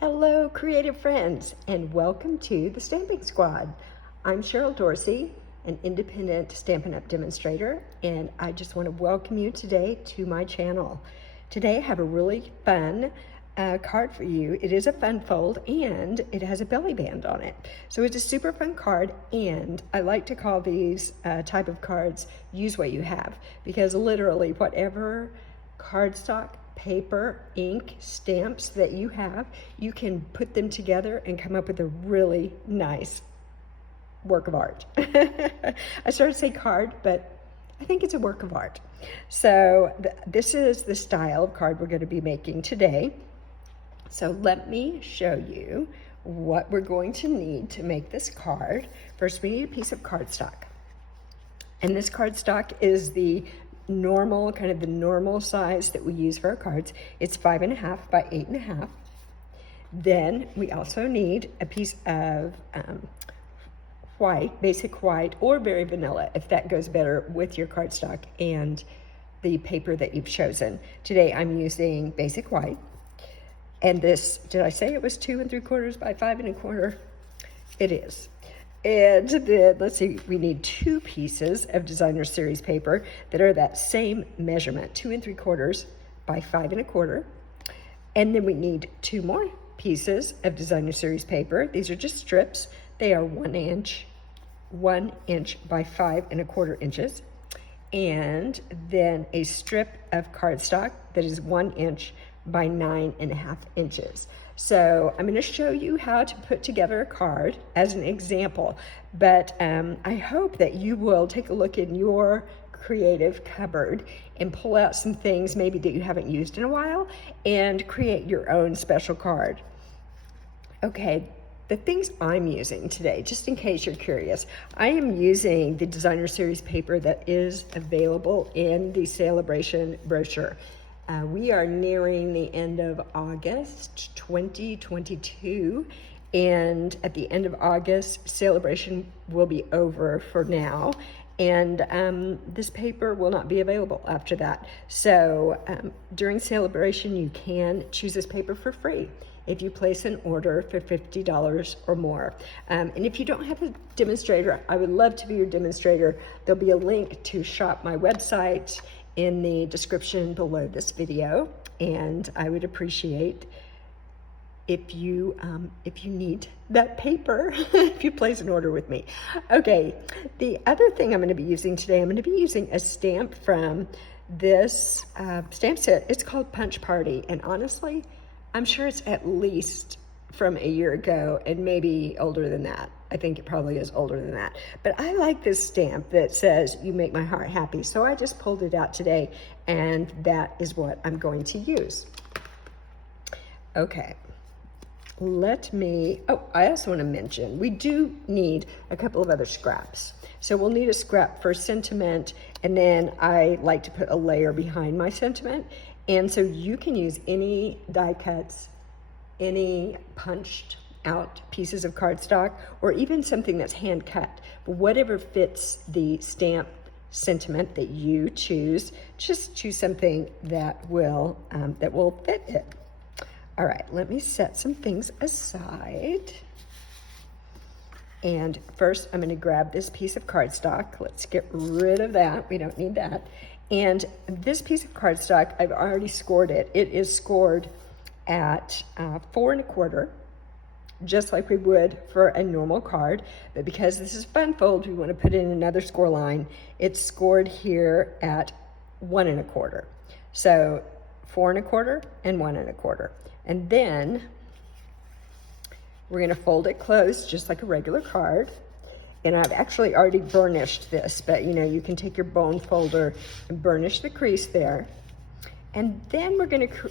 Hello, creative friends, and welcome to the Stamping Squad. I'm Cheryl Dorsey, an independent Stampin' Up! Demonstrator, and I just want to welcome you today to my channel. Today I have a really fun card for you. It is a fun fold, and it has a belly band on it. So it's a super fun card, and I like to call these type of cards use what you have, because literally whatever cardstock, paper, ink, stamps that you have, you can put them together and come up with a really nice work of art. I started to say card, but I think it's a work of art. So this is the style of card we're going to be making today. So let me show you what we're going to need to make this card. First, we need a piece of cardstock. And this cardstock is the normal, kind of the normal size that we use for our cards. It's 5.5 by 8.5. Then we also need a piece of white, basic white, or very vanilla, if that goes better with your cardstock and the paper that you've chosen. Today I'm using basic white. And this, did I say it was 2 3/4 by 5 1/4? It is. And then, let's see, we need 2 pieces of designer series paper that are that same measurement, 2 3/4 by 5 1/4. And then we need 2 more pieces of designer series paper. These are just strips. They are 1 inch by 5 1/4 inches. And then a strip of cardstock that is 1 inch by 9.5 inches. So I'm going to show you how to put together a card as an example, but I hope that you will take a look in your creative cupboard and pull out some things maybe that you haven't used in a while and create your own special card. Okay, the things I'm using today, just in case you're curious, I am using the designer series paper that is available in the SALE-a-bration brochure. We are nearing the end of August 2022, and at the end of August, SALE-a-bration will be over for now, and this paper will not be available after that. So during SALE-a-bration, you can choose this paper for free if you place an order for $50 or more. And if you don't have a demonstrator, I would love to be your demonstrator. There'll be a link to shop my website in the description below this video, and I would appreciate if you need that paper, if you place an order with me. Okay, the other thing I'm going to be using today, I'm going to be using a stamp from this stamp set. It's called Punch Party, and honestly, I'm sure it's at least from a year ago and maybe older than that. I think it probably is older than that. But I like this stamp that says, "You make my heart happy." So I just pulled it out today, and that is what I'm going to use. Okay, I also want to mention, we do need a couple of other scraps. So we'll need a scrap for sentiment, and then I like to put a layer behind my sentiment. And so you can use any die cuts, any punched out pieces of cardstock, or even something that's hand cut. But whatever fits the stamp sentiment that you choose, just choose something that will fit it. All right, let me set some things aside. And first, I'm going to grab this piece of cardstock. Let's get rid of that. We don't need that. And this piece of cardstock, I've already scored it. It is scored at 4 1/4, just like we would for a normal card. But because this is fun fold, we want to put in another score line. It's scored here at 1 1/4. So 4 1/4 and 1 1/4. And then we're going to fold it closed just like a regular card. And I've actually already burnished this, but you know, you can take your bone folder and burnish the crease there. And then we're going to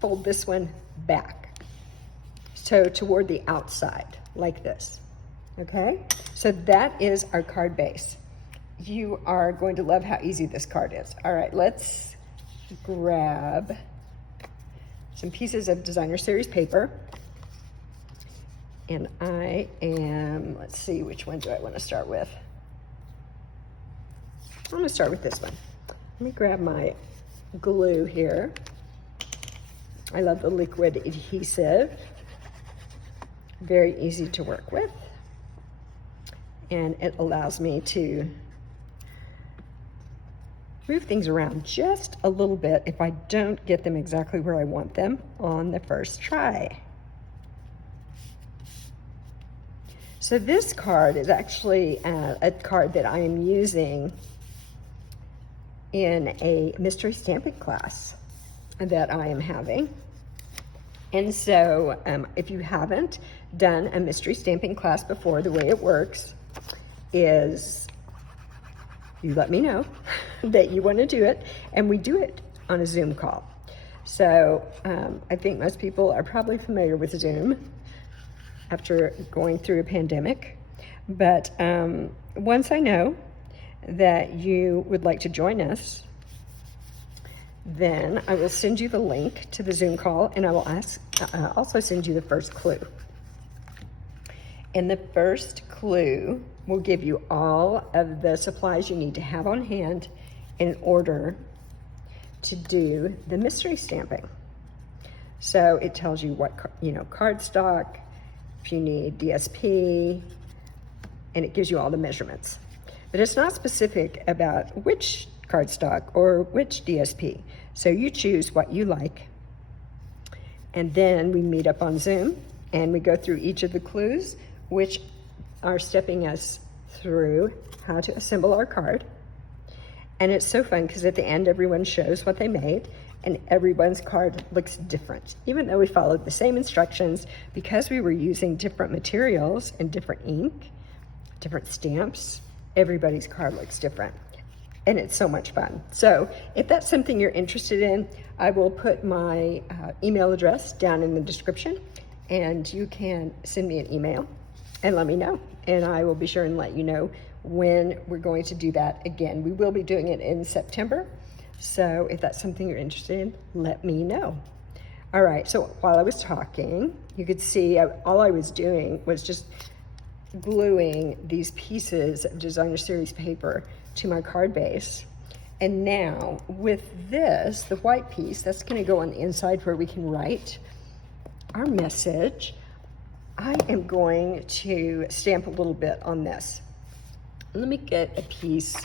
fold this one back, so toward the outside, like this. Okay, so that is our card base. You are going to love how easy this card is. All right, let's grab some pieces of designer series paper. And let's see, which one do I want to start with? I'm going to start with this one. Let me grab my glue here. I love the liquid adhesive. very easy to work with, and it allows me to move things around just a little bit if I don't get them exactly where I want them on the first try. So this card is actually a card that I am using in a mystery stamping class that I am having. And so if you haven't done a mystery stamping class before, the way it works is you let me know that you want to do it, and we do it on a Zoom call. So I think most people are probably familiar with Zoom after going through a pandemic. But once I know that you would like to join us, then I will send you the link to the Zoom call, and I will also send you the first clue. And the first clue will give you all of the supplies you need to have on hand in order to do the mystery stamping. So it tells you what, cardstock, if you need DSP, and it gives you all the measurements. But it's not specific about which cardstock or which DSP. So you choose what you like. And then we meet up on Zoom and we go through each of the clues, which are stepping us through how to assemble our card. And it's so fun because at the end, everyone shows what they made, and everyone's card looks different. Even though we followed the same instructions, because we were using different materials and different ink, different stamps, everybody's card looks different. And it's so much fun. So if that's something you're interested in, I will put my email address down in the description, and you can send me an email and let me know. And I will be sure and let you know when we're going to do that again. We will be doing it in September. So if that's something you're interested in, let me know. All right, so while I was talking, you could see all I was doing was just gluing these pieces of designer series paper to my card base. And now with this, the white piece, that's gonna go on the inside where we can write our message. I am going to stamp a little bit on this. Let me get a piece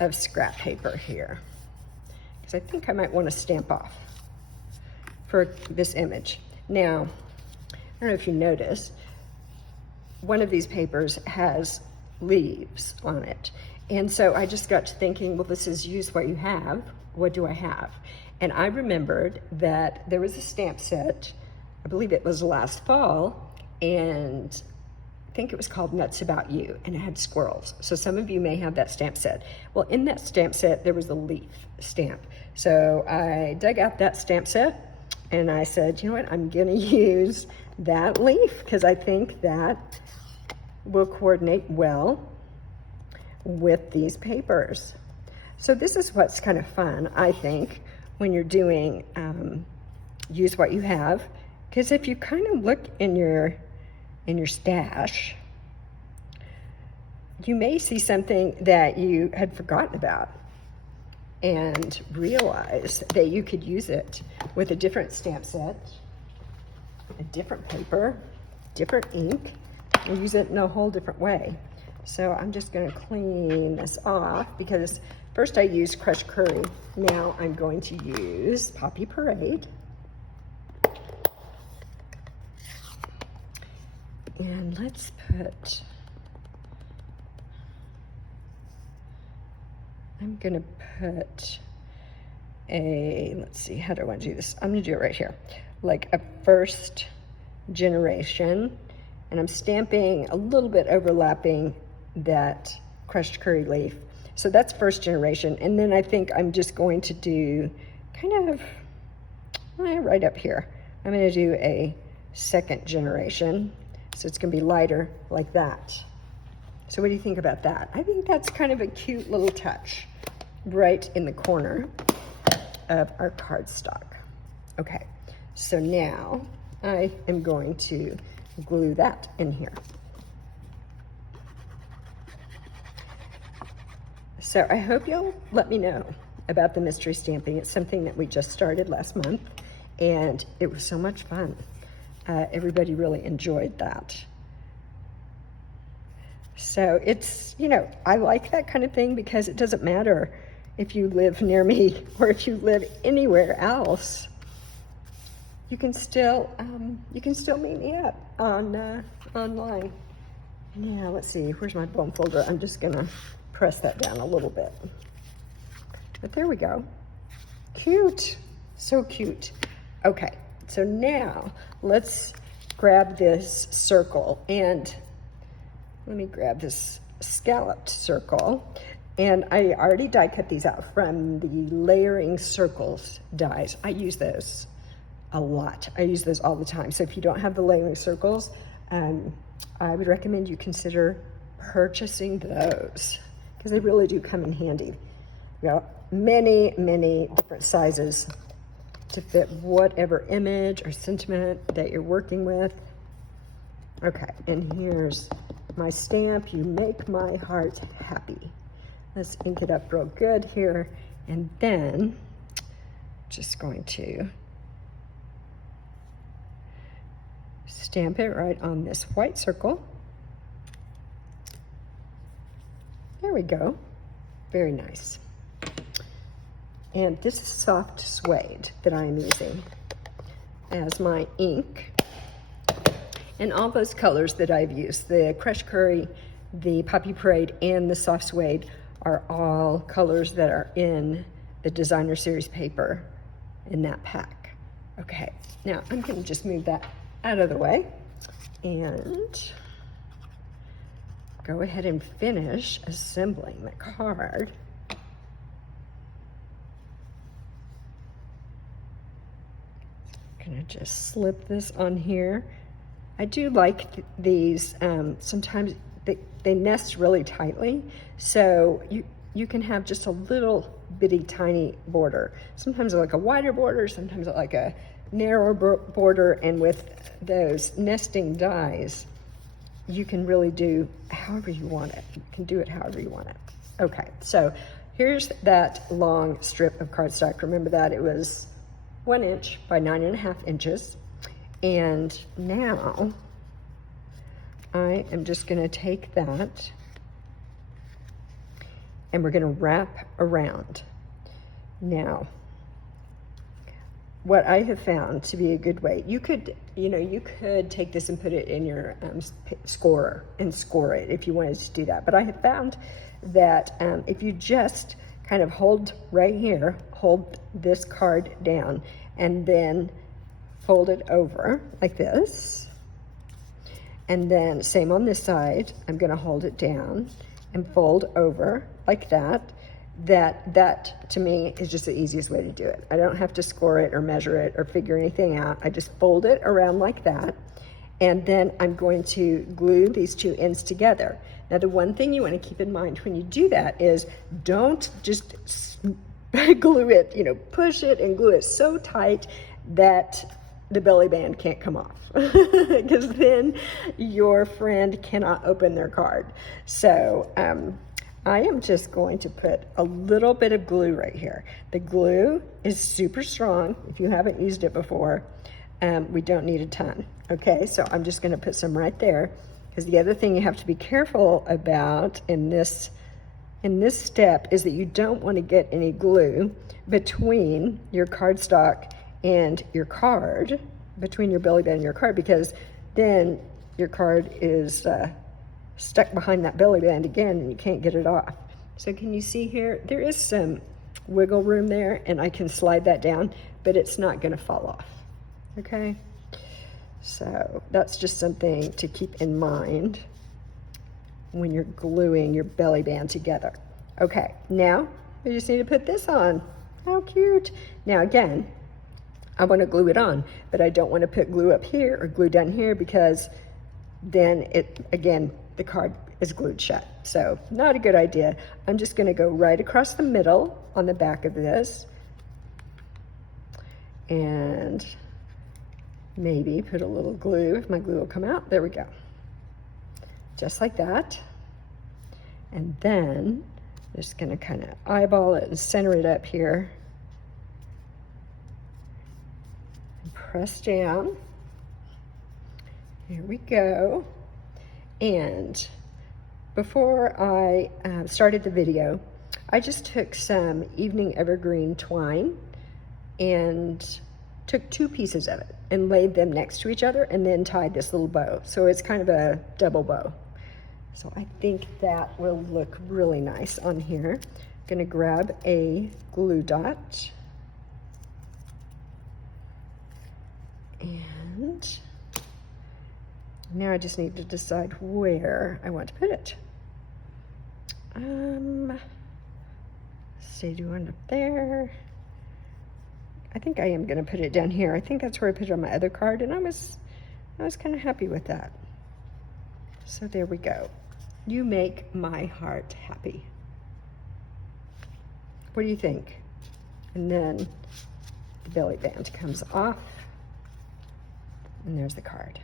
of scrap paper here, because I think I might want to stamp off for this image. Now, I don't know if you notice, one of these papers has leaves on it. And so I just got to thinking, well, this is use what you have. What do I have? And I remembered that there was a stamp set, I believe it was last fall, and I think it was called Nuts About You, and it had squirrels. So some of you may have that stamp set. Well, in that stamp set, there was a leaf stamp. So I dug out that stamp set, and I said, you know what, I'm gonna use that leaf, because I think that will coordinate well with these papers. So this is what's kind of fun, I think, when you're doing use what you have, because if you kind of look in your stash, you may see something that you had forgotten about and realize that you could use it with a different stamp set, a different paper, different ink, and use it in a whole different way. So I'm just going to clean this off, because first I used crushed curry. Now I'm going to use Poppy Parade. And let's put, I'm gonna put a, let's see, how do I want to do this? I'm gonna do it right here, like a first generation, and I'm stamping a little bit overlapping that crushed curry leaf. So that's first generation, and then I think I'm just going to do kind of right up here. I'm gonna do a second generation. So it's gonna be lighter like that. So what do you think about that? I think that's kind of a cute little touch right in the corner of our cardstock. Okay, so now I am going to glue that in here. So I hope you'll let me know about the mystery stamping. It's something that we just started last month, and it was so much fun. everybody really enjoyed that. So it's, you know, I like that kind of thing because it doesn't matter if you live near me or if you live anywhere else. You can still meet me up on online. Yeah, let's see. Where's my bone folder? I'm just gonna press that down a little bit. But there we go. Cute, so cute. Okay, so now let's grab this circle, and let me grab this scalloped circle. And I already die cut these out from the layering circles dies. I use those a lot. I use those all the time. So if you don't have the layering circles, I would recommend you consider purchasing those because they really do come in handy. We got many, many different sizes to fit whatever image or sentiment that you're working with. Okay, and here's my stamp, You Make My Heart Happy. Let's ink it up real good here, and then just going to stamp it right on this white circle. There we go, very nice. And this is soft suede that I'm using as my ink. And all those colors that I've used, the Crushed Curry, the Poppy Parade, and the soft suede are all colors that are in the Designer Series paper in that pack. Okay, now I'm gonna just move that out of the way and go ahead and finish assembling the card. Gonna just slip this on here. I do like these, sometimes they nest really tightly, so you can have just a little bitty tiny border. Sometimes I like a wider border, sometimes I like a narrower border, and with those nesting dies, you can really do however you want it. You can do it however you want it. Okay, so here's that long strip of cardstock. Remember that it was 1 inch by 9.5 inches. And now I am just gonna take that and we're gonna wrap around. Now, what I have found to be a good way, you could take this and put it in your scorer and score it if you wanted to do that. But I have found that if you just kind of hold right here, hold this card down, and then fold it over like this, and then same on this side, I'm gonna hold it down and fold over like that. That to me is just the easiest way to do it. I don't have to score it or measure it or figure anything out. I just fold it around like that, and then I'm going to glue these two ends together. Now the one thing you want to keep in mind when you do that is don't just glue it, push it and glue it so tight that the belly band can't come off, because then your friend cannot open their card. So I am just going to put a little bit of glue right here. The glue is super strong. If you haven't used it before, we don't need a ton. Okay, so I'm just gonna put some right there, because the other thing you have to be careful about in this step is that you don't want to get any glue between your cardstock and your card, between your belly band and your card, because then your card is stuck behind that belly band again and you can't get it off. So can you see here, there is some wiggle room there, and I can slide that down, but it's not gonna fall off, okay? So that's just something to keep in mind when you're gluing your belly band together. Okay, now we just need to put this on. How cute. Now again, I want to glue it on, but I don't want to put glue up here or glue down here, because then the card is glued shut. So not a good idea. I'm just going to go right across the middle on the back of this and maybe put a little glue, if my glue will come out. There we go. Just like that. And then I'm just going to kind of eyeball it and center it up here. Press down, Here we go. And before I started the video, I just took some evening evergreen twine and took 2 pieces of it and laid them next to each other and then tied this little bow. So it's kind of a double bow. So I think that will look really nice on here. I'm gonna grab a glue dot and now I just need to decide where I want to put it. Say, do you want it up there? I think I am going to put it down here. I think that's where I put it on my other card, and I was kind of happy with that. So there we go. You make my heart happy. What do you think? And then the belly band comes off, and there's the card.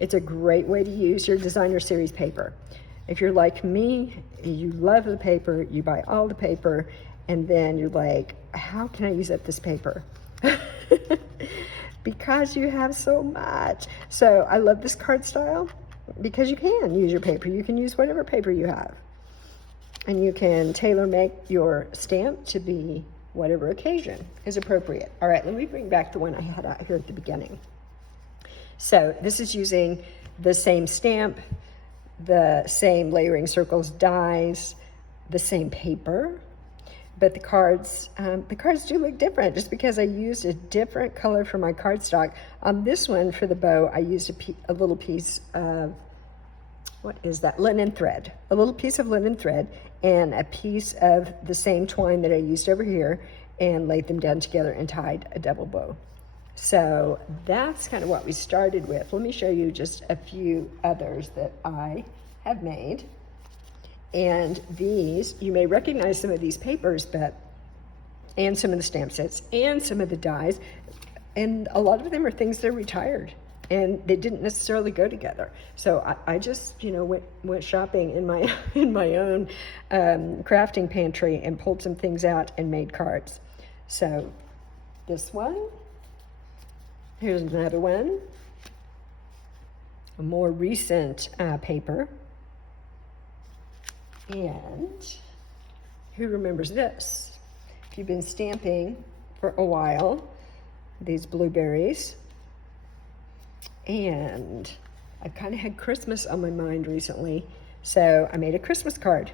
It's a great way to use your designer series paper. If you're like me, you love the paper, you buy all the paper, and then you're like, how can I use up this paper? Because you have so much. So I love this card style because you can use your paper. You can use whatever paper you have. And you can tailor make your stamp to be whatever occasion is appropriate. All right, let me bring back the one I had out here at the beginning. So this is using the same stamp, the same layering circles, dies, the same paper, but the cards do look different just because I used a different color for my cardstock. On this one for the bow, I used a little piece of, what is that, linen thread, a little piece of linen thread and a piece of the same twine that I used over here and laid them down together and tied a double bow. So that's kind of what we started with. Let me show you just a few others that I have made. And these, you may recognize some of these papers, and some of the stamp sets, and some of the dies. And a lot of them are things that are retired, and they didn't necessarily go together. So I just, went shopping in my own crafting pantry and pulled some things out and made cards. So this one. Here's another one, a more recent paper. And who remembers this? If you've been stamping for a while, these blueberries. And I've kind of had Christmas on my mind recently, so I made a Christmas card.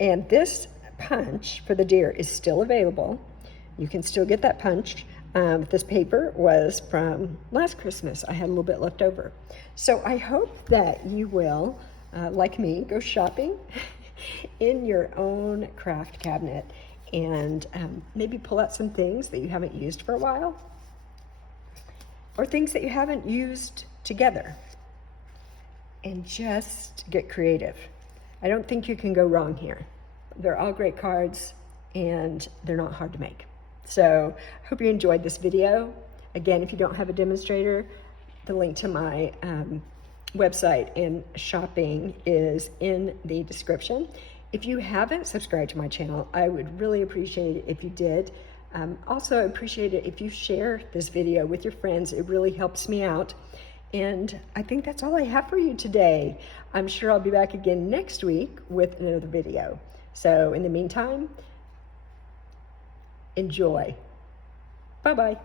And this punch for the deer is still available. You can still get that punch. This paper was from last Christmas. I had a little bit left over. So I hope that you will, like me, go shopping in your own craft cabinet and maybe pull out some things that you haven't used for a while or things that you haven't used together and just get creative. I don't think you can go wrong here. They're all great cards and they're not hard to make. So I hope you enjoyed this video. Again, if you don't have a demonstrator, the link to my website and shopping is in the description. If you haven't subscribed to my channel, I would really appreciate it if you did. Also appreciate it if you share this video with your friends. It really helps me out. And I think that's all I have for you today. I'm sure I'll be back again next week with another video. So in the meantime, enjoy. Bye-bye.